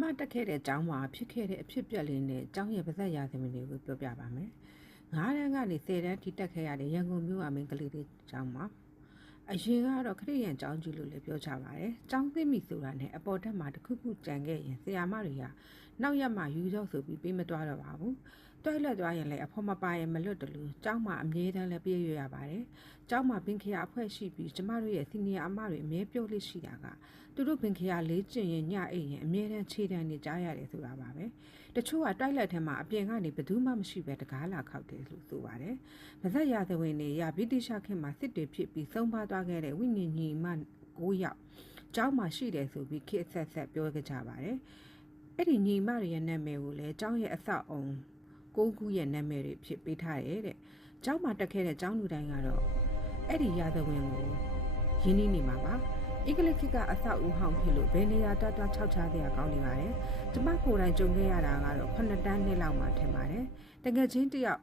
မတက်ခဲ့တဲ့အကြောင်းမှာဖြစ်ခဲ့တဲ့အဖြစ်ပြက်လေးနဲ့အကြောင်းရဲ့ပါဇက်ရာသမီးတွေကိုပြောပြပါမယ်။9 တန်းကနေ10 တန်းထိတက်ခဲ့ရတဲ့ရန်ကုန်မြို့အမင်းကလေးတွေအကြောင်းမှာအရင်ကတော့ခရစ်ယာန်ကျောင်းကြီးလို့လည်းပြောကြပါတယ်။ကျောင်းသိမိဆိုတာနဲ့အပေါ်တက်မှာတစ်ခုခုကြံခဲ့ရင်ဆရာမတွေကနောက်ရက်မှယူရောက်ဆိုပြီးပေးမသွားတော့ပါဘူး။တွဲလက်သွားရင်လည်းအဖေမပါရင်မလွတ်တလို့ကျောင်းမှာအမြဲတမ်းလည်းပြည့်ရရပါတယ်။ကျောင်းမှာပင်ခရအဖွဲ့ရှိပြီးကျမတို့ရဲ့စီနီယာအမတွေအမြဲပြောလို့ရှိတာကသူတို့ပင်ခရလေးကျင်ရင်ညအိမ်ရင်အမြဲတမ်းခြေတန်းနေကြရတယ်ဆိုတာပါပဲ။တချို့ကတွဲလက်ထဲမှာအပြင်ကနေဘယ်သူမှမရှိပဲတကားလာခောက်တယ်လို့ဆိုပါတယ်။ပါဇက်ရာသဝင်တွေရဗြိတိရှခင်မှာစစ်တွေဖြစ်ပြီးဆုံးပါသွားခဲ့တဲ့ဝိညာဉ်ညီမ9 ယောက်ကျောင်းမှာရှိတယ်ဆိုပြီးခေတ်ဆက်ပြောကြပါတယ်။အဲ့ဒီညီမတွေရဲ့နာမည်ကိုလည်းကျောင်းရဲ့အဆောက်အုံ9 ခုရဲ့နာမည်တွေဖြစ်ပေးထားတယ်တဲ့။ကျောင်းမှာတက်ခဲ့တဲ့ကျောင်းလူတိုင်းကတော့အဲ့ဒီရာသဝင်ကိုရင်းနှီးနေမှာပါ။အင်္ဂလိပ်ခေတ်ကအဆောက်အဦဟောင်းဖြစ်လို့ဘယ်နေရာတွား6 ချားစရာကောင်းနေပါတယ်။ကျမကိုယ်တိုင်ကြုံခဲ့ရတာကတော့9 တန်းနှစ်လောက်မှထင်ပါတယ်။တကယ်ချင်းတယောက်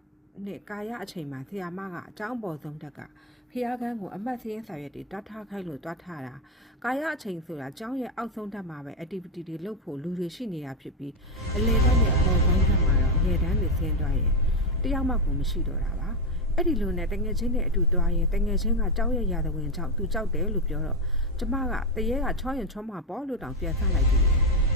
နဲ့ကာယအချိန်မှာဆရာမကအကြောင်းပေါ်ဆုံးတက်ကဖျားကန်းကိုအမှတ်စရင်းစာရွက်တွေတွားထားခိုင်းလို့တွားထားတာကာယအချိန်ဆိုတာကျောင်းရဲ့အောက်ဆုံးတက်မှာပဲ activity တွေလုပ်ဖို့လူတွေရှိနေတာဖြစ်ပြီးအလေတက်နဲ့အပေါ်ဆုံးတက်မှာတော့အငယ်တန်းတွေဆင်းသွားရင်တယောက်မှကိုမရှိတော့တာပါအဲ့ဒီလိုနဲ့တငယ်ချင်းတွေအတူတွားရင်တငယ်ချင်းကကျောင်းရဲ့ရာသဝင်ကြောင့်သူကြောက်တယ်လို့ပြောတော့ကျမကတရေကချောရင်ချောမှာပေါ့လို့တောင်ပြန်ဆလိုက်တယ်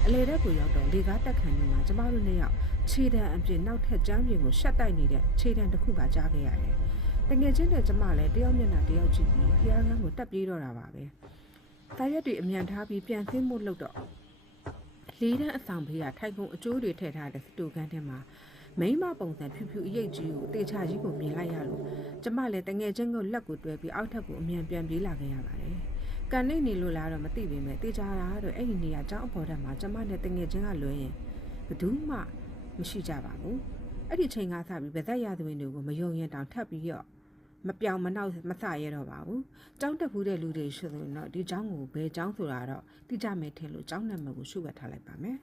အလေတက်ကိုရောက်တော့လေကားတက်ခံနေမှာကျမတို့နှစ်ယောက်ခြေတံအပြင်နောက်ထပ်ကျမ်းပြင်ကိုရှက်တိုက်နေတဲ့ခြေတံတစ်ခုကကြားခဲ့ရတယ်တငယ်ချင်းတဲ့ကျမလည်းတယောက်မျက်နှာတယောက်ကြည့်ပြီးဖျားကန်းကိုတက်ပြေးတော့တာပါပဲတာရက်တွေအမြန်ထားပြီးပြန်ဆင်းမှုလုပ်တော့လေးတန်းအဆောင်ဖေးကထိုင်ကုန်အကျိုးတွေထည့်ထားတဲ့စတူကန်းထဲမှာမိမပုံစံဖြူဖြူအရိပ်ကြီးကိုတေချာကြီးကိုမြင်လိုက်ရလို့ကျမလည်းတငယ်ချင်းကိုလက်ကိုတွဲပြီးအောက်ထပ်ကိုအမြန်ပြန်ပြေးလာခဲ့ရပါတယ်ကန်နေလို့လားတော့မသိပေမဲ့တေချာတာတော့အဲ့ဒီနေရာကျောင်းအပေါ်ထက်မှာကျမနဲ့တငယ်ချင်းကလွှဲရင်ဘယ်သူမှမရှိကြပါဘူးအဲ့ဒီချိန်ကစပြီးဗဇက်ရသွင်းတွေကိုမယုံရင်တောင်ထပ်ပြီးတော့မပြောင်မနောက်မဆရတော့ပါဘူးကျောင်းတက်ဖူးတဲ့လူတွေဆိုရင်တော့ဒီကျောင်းကိုဘယ်ကျောင်းဆိုတာတော့သိကြမယ်ထင်လို့ကျောင်းနာမည်ကိုရှုပ်ဝက်ထားလိုက်ပါမယ်